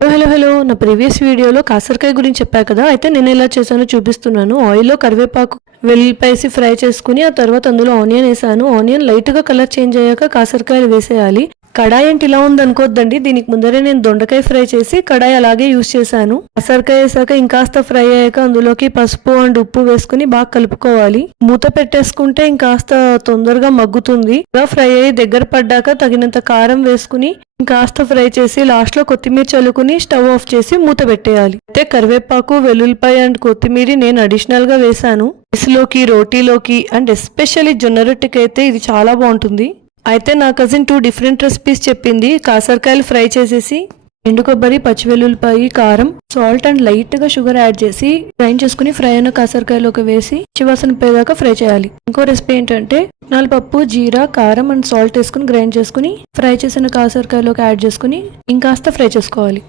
Hello నా previous వీడియోలో కాకరకాయ గురించి చెప్పా కదా. అయితే నేను ఎలా చేశానో చూపిస్తున్నాను. ఆయిల్లో కరివేపాకు వెల్లిపాయసి ఫ్రై చేసుకుని ఆ తర్వాత అందులో ఆనియన్ వేసాను. ఆనియన్ లైట్ గా కలర్ చేంజ్ అయ్యాక కాకరకాయలు వేసేయాలి. కడాయి అంటే ఇలా ఉంది అనుకోద్దండి, దీనికి ముందరే నేను దొండకాయ ఫ్రై చేసి కడాయి అలాగే యూజ్ చేశాను. కాకరకాయ వేసాక ఇంకాస్త ఫ్రై అయ్యాక అందులోకి పసుపు అండ్ ఉప్పు వేసుకుని బాగా కలుపుకోవాలి. మూత పెట్టేసుకుంటే ఇంకాస్త తొందరగా మగ్గుతుంది. ఫ్రై అయ్యి దగ్గర పడ్డాక తగినంత కారం వేసుకుని ఇంకాస్త ఫ్రై చేసి లాస్ట్ లో కొత్తిమీర చల్లుకుని స్టవ్ ఆఫ్ చేసి మూత పెట్టేయాలి. అయితే కరివేపాకు వెల్లుల్లిపాయ అండ్ కొత్తిమీర నేను అడిషనల్ గా వేసాను. రైస్లోకి, రోటీలోకి అండ్ ఎస్పెషల్లీ జొన్న రొట్టెకి అయితే ఇది చాలా బాగుంటుంది. అయితే నా కజిన్ 2 డిఫరెంట్ రెసిపీస్ చెప్పింది. కాకరకాయలు ఫ్రై చేసేసి ఎండు కొబ్బరి, పచ్చి వెల్లుల్లిపాయ, కారం, సాల్ట్ అండ్ లైట్ గా షుగర్ యాడ్ చేసి గ్రైండ్ చేసుకుని ఫ్రై అయిన కాకరకాయలోకి వేసి చివాసన పోయేదాకా ఫ్రై చేయాలి. ఇంకో రెసిపీ ఏంటంటే పప్పు, జీరా, కారం అండ్ సాల్ట్ వేసుకుని గ్రైండ్ చేసుకుని ఫ్రై చేసిన కాకరకాయలోకి యాడ్ చేసుకుని ఇంకాస్త ఫ్రై చేసుకోవాలి.